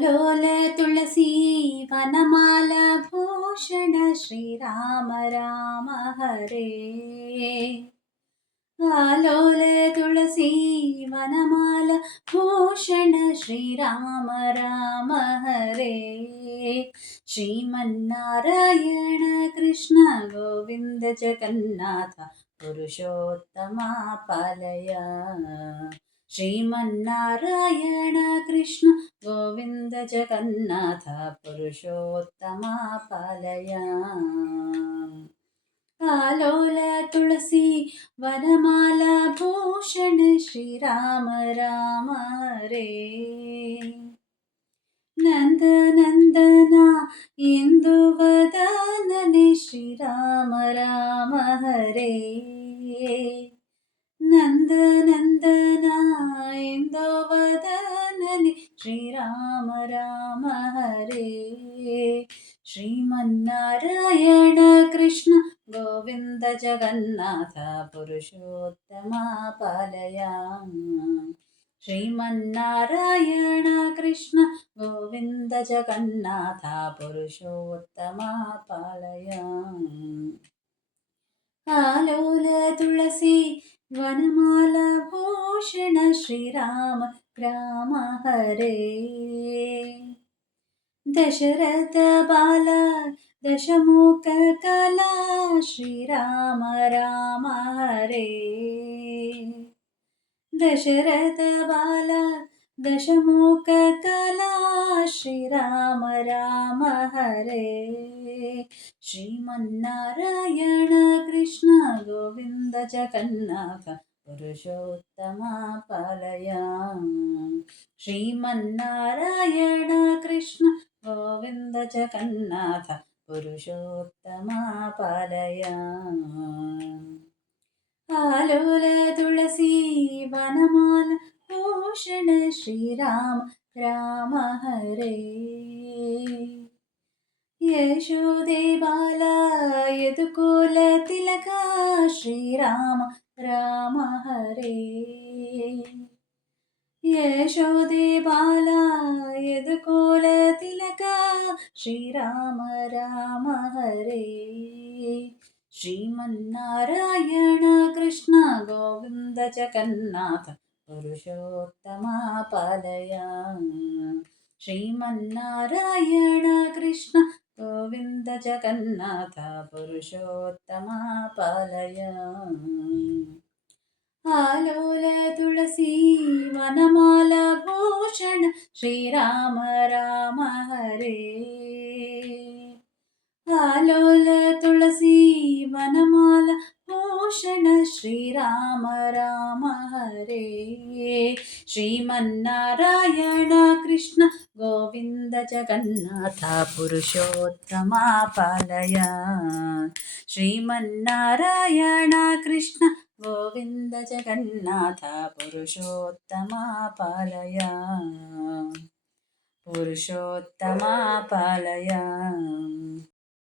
കലോല തുളസി വനമാല ഭൂഷണ ശ്രീരാമ രാമ ഹരേ. ആലോല തുളസി വനമാല ഭൂഷണ ശ്രീരാമ രാമ ഹരേ. ശ്രീമന്നാരായണ കൃഷ്ണ ഗോവിന്ദ ജഗന്നാഥ പുരുഷോത്തമാ പലയ. श्रीमन्नारायण कृष्ण गोविन्द जगन्नाथ पुरुषोत्तमा पालय आलोल तुलसी वनमाला भूषण श्रीराम राम रे। नन्दनन्दना इन्दुवदनने श्रीराम राम हरे नन्दनन्दना इन्दुवदनने श्रीराम राम हरे। श्रीमन्नारायण कृष्ण गोविन्द जगन्नाथ पुरुषोत्तमा पालया श्रीमन्नारायण कृष्ण गोविन्द जगन्नाथ पुरुषोत्तमा पालय आलोल तुलसी वनमाल भूषण श्रीराम राम हरे। दशरथ बाला दशमुख कला श्रीराम राम हरे। दशरथ बाला दशमुख कला श्रीराम राम हरे। श्रीमन्नारायण कृष्ण गोविन्द जगन्नाथ പുരുഷോത്തമ പലയ ശ്രീമന്നാരായണ കൃഷ്ണ ഗോവിന്ദ ജഗന്നാഥ പുരുഷോത്തമ പലയ ആലോല തുളസി വനമാല പോഷണ ശ്രീരാമ രാമ ഹരേ. യശോദേ ബാല യതുകുല തിലകാ ശ്രീരാമ രാമ ഹരേ. യശോദേ ബാല യദുകോല തിലക ശ്രീരാമ രാമ ഹരേ. ശ്രീമന്നാരായണ കൃഷ്ണ ഗോവിന്ദ ജഗന്നാഥ പുരുഷോത്തമ പാലയ. ശ്രീമന്നാരായണ കൃഷ്ണ जगन्नाथ జగన్నాథ పురుషోత్తమ పాలయ ఆలోల తులసి వనమాల భూషణ శ్రీరామ రామ హరే ఆలోల తులసి వనమాల భూషణ శ్రీరామ రామ హరే శ్రీమన్నారాయణ జగన్నాథ పురుషోత్తమ పాలయ శ్రీమన్నారాయణ కృష్ణ గోవింద జగన్నాథ పురుషోత్తమ పాలయ పురుషోత్తమ పాలయ